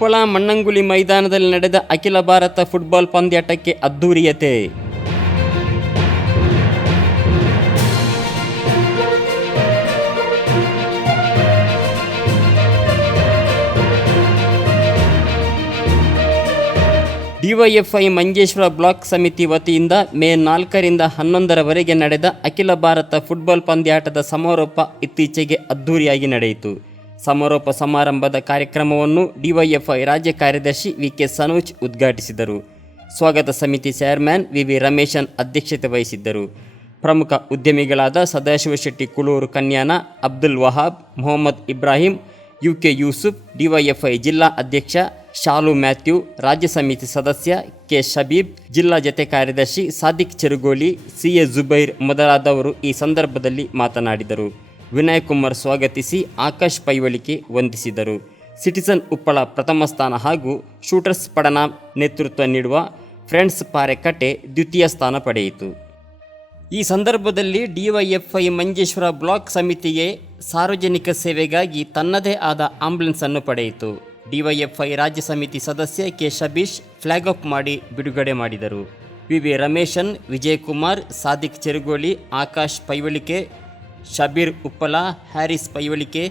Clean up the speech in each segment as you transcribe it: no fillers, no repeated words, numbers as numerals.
ಉಪ್ಪಳ ಮಣ್ಣಂಗುಳಿ ಮೈದಾನದಲ್ಲಿ ನಡೆದ ಅಖಿಲ ಭಾರತ ಫುಟ್ಬಾಲ್ ಪಂದ್ಯಾಟಕ್ಕೆ ಅದ್ದೂರಿಯತೆ. ಡಿವೈಎಫ್ಐ ಮಂಜೇಶ್ವರ ಬ್ಲಾಕ್ ಸಮಿತಿ ವತಿಯಿಂದ ಮೇ 4ರಿಂದ 11ರವರೆಗೆ ನಡೆದ ಅಖಿಲ ಭಾರತ ಫುಟ್ಬಾಲ್ ಪಂದ್ಯಾಟದ ಸಮಾರೋಪ ಇತ್ತೀಚೆಗೆ ಅದ್ದೂರಿಯಾಗಿ ನಡೆಯಿತು. ಸಮಾರೋಪ ಸಮಾರಂಭದ ಕಾರ್ಯಕ್ರಮವನ್ನು ಡಿವೈಎಫ್ಐ ರಾಜ್ಯ ಕಾರ್ಯದರ್ಶಿ ವಿ.ಕೆ. ಸನೋಜ್ ಉದ್ಘಾಟಿಸಿದರು. ಸ್ವಾಗತ ಸಮಿತಿ ಚೇರ್ಮನ್ ವಿ.ವಿ. ರಮೇಶನ್ ಅಧ್ಯಕ್ಷತೆ ವಹಿಸಿದ್ದರು. ಪ್ರಮುಖ ಉದ್ಯಮಿಗಳಾದ Sadashiva Shetty Kuluru Kanyana, Abdul Wahab, Mohammed Ibrahim, UK. Yusuf, DYFI ಜಿಲ್ಲಾ ಅಧ್ಯಕ್ಷ ಶಾಲು ಮ್ಯಾಥ್ಯೂ, ರಾಜ್ಯ ಸಮಿತಿ ಸದಸ್ಯ ಕೆ. ಶಬೀಬ್, ಜಿಲ್ಲಾ ಜತೆ ಕಾರ್ಯದರ್ಶಿ ಸಾದಿಕ್ ಚೆರುಗೋಳಿ, ಸಿ.ಎ. ಜುಬೈರ್ ಮೊದಲಾದವರು ಈ ಸಂದರ್ಭದಲ್ಲಿ ಮಾತನಾಡಿದರು. ವಿನಯ್ ಕುಮಾರ್ ಸ್ವಾಗತಿಸಿ ಆಕಾಶ್ ಪೈವಳಿಕೆ ವಂದಿಸಿದರು. ಸಿಟಿಸನ್ ಉಪ್ಪಳ ಪ್ರಥಮ ಸ್ಥಾನ ಹಾಗೂ ಶೂಟರ್ಸ್ ಪಡನ ನೇತೃತ್ವ ನೀಡುವ ಫ್ರೆಂಡ್ಸ್ ಪಾರೆಕಟ್ಟೆ ದ್ವಿತೀಯ ಸ್ಥಾನ ಪಡೆಯಿತು. ಈ ಸಂದರ್ಭದಲ್ಲಿ ಡಿವೈಎಫ್ಐ ಮಂಜೇಶ್ವರ ಬ್ಲಾಕ್ ಸಮಿತಿಗೆ ಸಾರ್ವಜನಿಕ ಸೇವೆಗಾಗಿ ತನ್ನದೇ ಆದ ಆಂಬ್ಯುಲೆನ್ಸ್ ಅನ್ನು ಪಡೆಯಿತು. ಡಿವೈಎಫ್ಐ ರಾಜ್ಯ ಸಮಿತಿ ಸದಸ್ಯ ಕೆ. ಶಬೀಶ್ ಫ್ಲಾಗ್ ಆಫ್ ಮಾಡಿ ಬಿಡುಗಡೆ ಮಾಡಿದರು. ವಿ.ವಿ. ರಮೇಶನ್, ವಿಜಯಕುಮಾರ್, ಸಾದಿಕ್ ಚೆರುಗೋಳಿ, ಆಕಾಶ್ ಪೈವಳಿಕೆ, ಶಬೀರ್ ಉಪ್ಪಳ, ಹ್ಯಾರಿಸ್ ಪೈವಳಿಕೆ,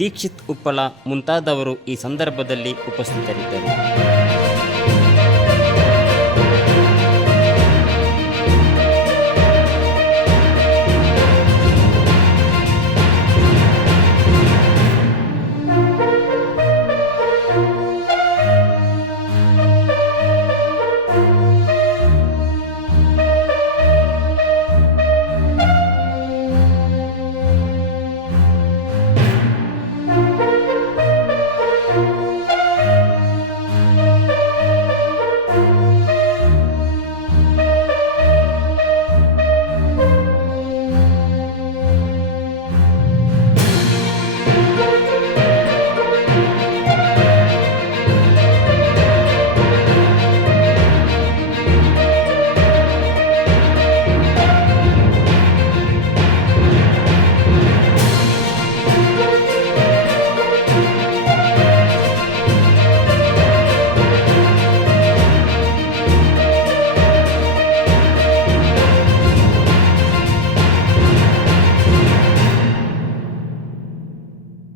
ದೀಕ್ಷಿತ್ ಉಪ್ಪಳ ಮುಂತಾದವರು ಈ ಸಂದರ್ಭದಲ್ಲಿ ಉಪಸ್ಥಿತರಿದ್ದರು.